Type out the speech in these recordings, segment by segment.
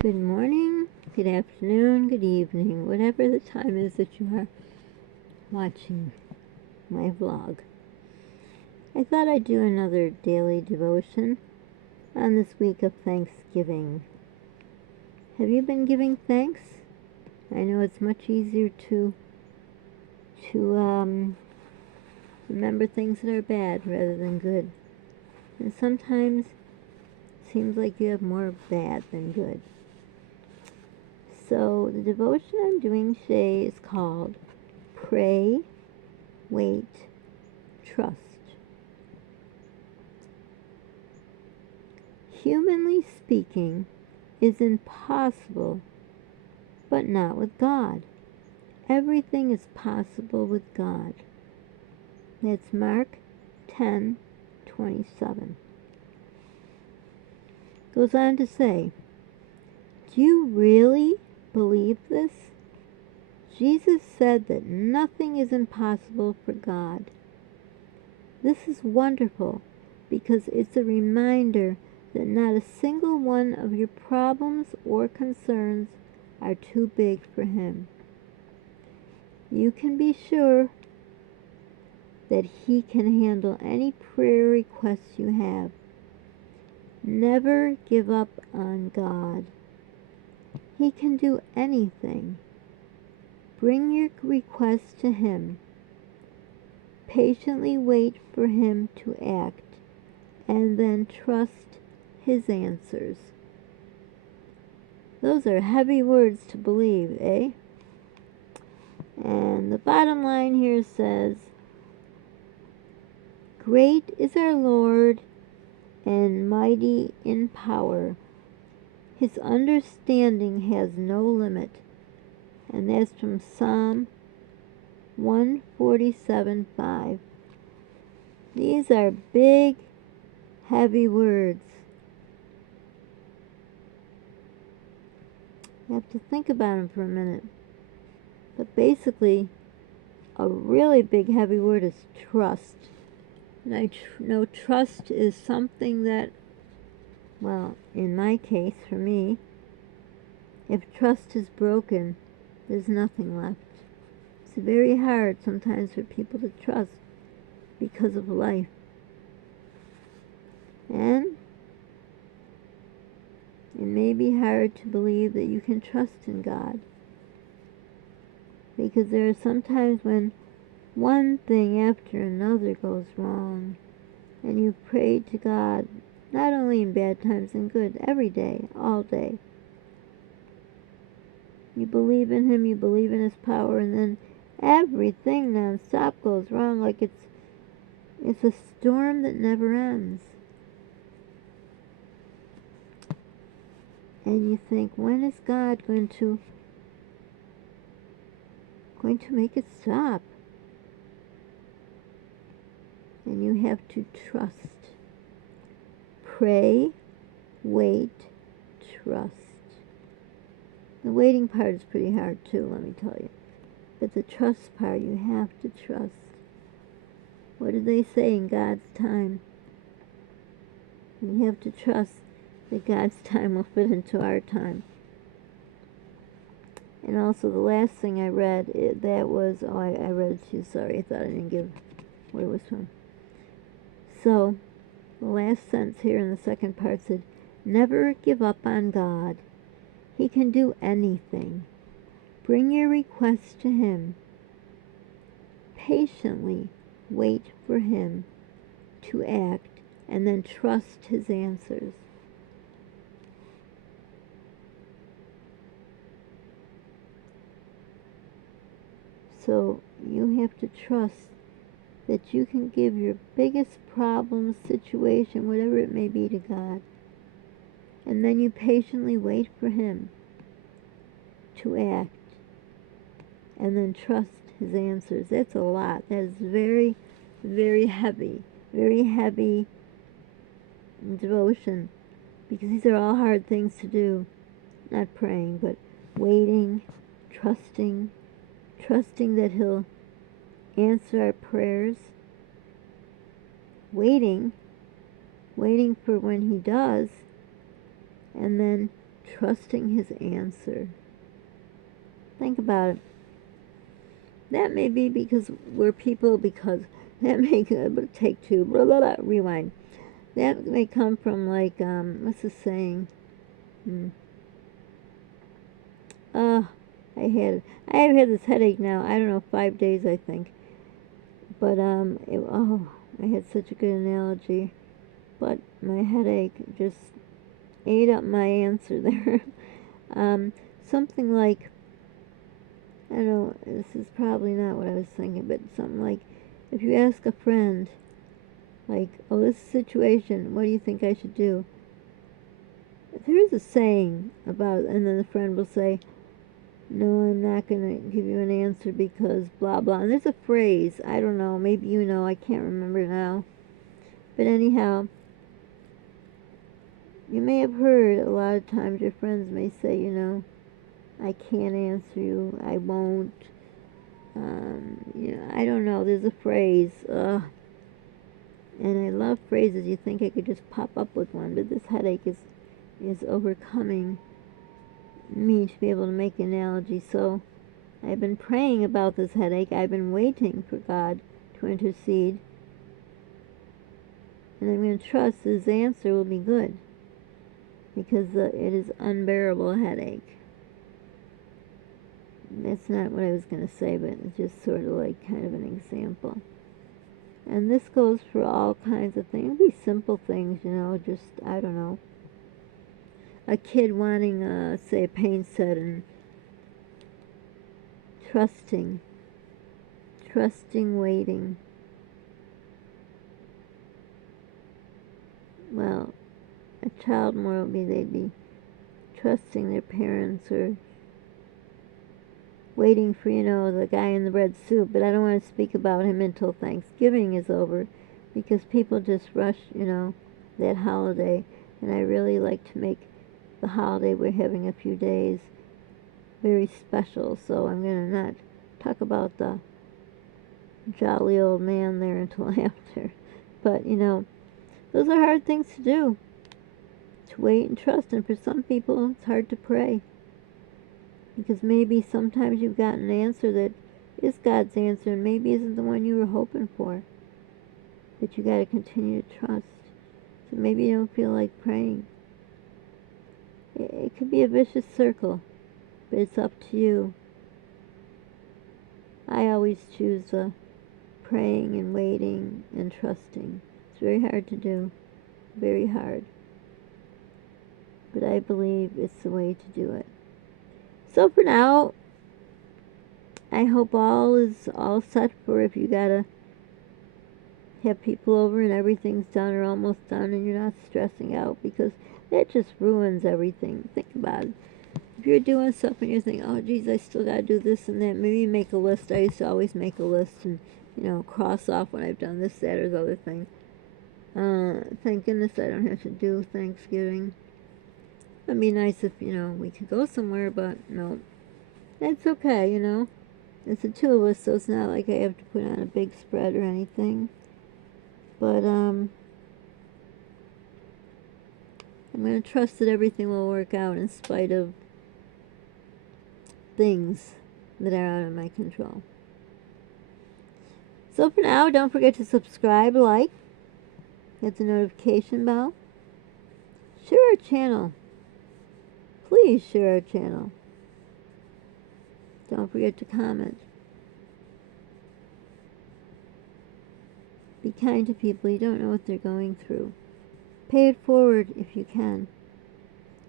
Good morning, good afternoon, good evening, whatever the time is that you are watching my vlog. I thought I'd do another daily devotion on this week of Thanksgiving. Have you been giving thanks? I know it's much easier to remember things that are bad rather than good. And sometimes it seems like you have more bad than good. So the devotion I'm doing today is called Pray, Wait, Trust. Humanly speaking is impossible, but not with God. Everything is possible with God. That's Mark 10:27. Goes on to say, do you really believe this? Jesus said that nothing is impossible for God. This is wonderful because it's a reminder that not a single one of your problems or concerns are too big for Him. You can be sure that He can handle any prayer requests you have. Never give up on God. He can do anything. Bring your request to Him. Patiently wait for Him to act, and then trust His answers. Those are heavy words to believe, eh? And the bottom line here says, great is our Lord and mighty in power. His understanding has no limit. And that's from Psalm 147:5. These are big, heavy words. You have to think about them for a minute. But basically, a really big, heavy word is trust. And I know trust is something that, well, in my case, for me, if trust is broken, there's nothing left. It's very hard sometimes for people to trust because of life. And it may be hard to believe that you can trust in God. Because there are some times when one thing after another goes wrong. And you pray to God, not only in bad times and good, every day, all day. You believe in Him, you believe in His power, and then everything nonstop goes wrong like it's a storm that never ends. And you think, when is God going to make it stop? And you have to trust. Pray, wait, trust. The waiting part is pretty hard too, let me tell you. But the trust part, you have to trust. What do they say in God's time? You have to trust that God's time will fit into our time. And also the last thing I read, I read it to you, sorry, I thought I didn't give where it was from. So, the last sentence here in the second part said, never give up on God. He can do anything. Bring your request to Him. Patiently wait for Him to act, and then trust His answers. So you have to trust that you can give your biggest problem, situation, whatever it may be, to God. And then you patiently wait for Him to act, and then trust His answers. That's a lot. That is very, very heavy devotion, because these are all hard things to do. Not praying, but waiting, trusting that He'll answer our prayers, waiting for when He does, and then trusting his answer. Think about it. That may be because we're people, because that may take two, blah, blah, blah, rewind. That may come from, like, what's the saying? I have had this headache now, I don't know, 5 days, I think. But, I had such a good analogy. But my headache just ate up my answer there. Something like, I don't know, this is probably not what I was thinking, but something like, if you ask a friend, like, oh, this situation, what do you think I should do? There's a saying about, and then the friend will say, no, I'm not going to give you an answer because blah, blah. And there's a phrase, I don't know, maybe you know, I can't remember now. But anyhow, you may have heard a lot of times your friends may say, you know, I can't answer you, I won't. I don't know, there's a phrase, and I love phrases. You think I could just pop up with one, but this headache is overcoming me to be able to make an analogy. So I've been praying about this headache. I've been waiting for God to intercede, and I'm going to trust His answer will be good, because it is unbearable headache. That's not what I was going to say, but it's just sort of like kind of an example. And this goes for all kinds of things. It can be simple things, you know, just, I don't know, a kid wanting, say, a paint set, and trusting, waiting. Well, a child more would be, they'd be trusting their parents, or waiting for, you know, the guy in the red suit. But I don't want to speak about him until Thanksgiving is over, because people just rush, you know, that holiday. And I really like to make the holiday we're having a few days very special. So I'm going to not talk about the jolly old man there until after. But, you know, those are hard things to do, to wait and trust. And for some people, it's hard to pray, because maybe sometimes you've got an answer that is God's answer, and maybe isn't the one you were hoping for. But you got to continue to trust. So maybe you don't feel like praying. It could be a vicious circle, but it's up to you. I always choose praying and waiting and trusting. It's very hard to do, very hard. But I believe it's the way to do it. So for now, I hope all is all set for if you gotta have people over and everything's done or almost done, and you're not stressing out, because that just ruins everything. Think about it. If you're doing stuff and you're thinking, oh geez, I still gotta do this and that, maybe make a list. I used to always make a list and, you know, cross off when I've done this, that, or the other thing. Thank goodness I don't have to do Thanksgiving. It'd be nice if, you know, we could go somewhere, but no. That's okay, you know. It's the two of us, so it's not like I have to put on a big spread or anything. But, I'm going to trust that everything will work out in spite of things that are out of my control. So for now, don't forget to subscribe, like, hit the notification bell, share our channel. Please share our channel. Don't forget to comment. Be kind to people. You don't know what they're going through. Pay it forward if you can.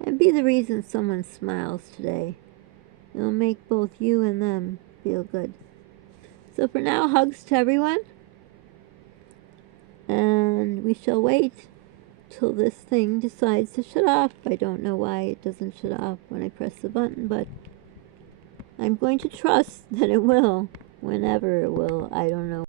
And be the reason someone smiles today. It will make both you and them feel good. So for now, hugs to everyone. And we shall wait till this thing decides to shut off. I don't know why it doesn't shut off when I press the button, but I'm going to trust that it will. Whenever it will, I don't know.